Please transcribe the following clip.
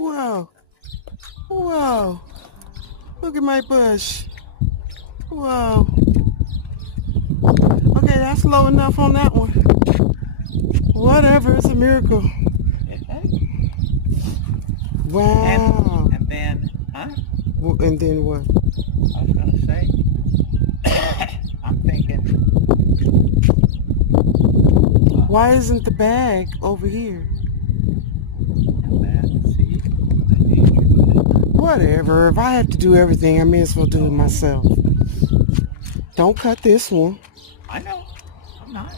Whoa. Whoa. Look at my bush. Whoa. Okay, that's low enough on that one. Whatever, it's a miracle. Wow. And then, huh? And then what? I was going to say, I'm thinking. Why isn't the bag over here? See? Whatever. If I have to do everything, I may as well do it myself. Don't cut this one. I know. I'm not.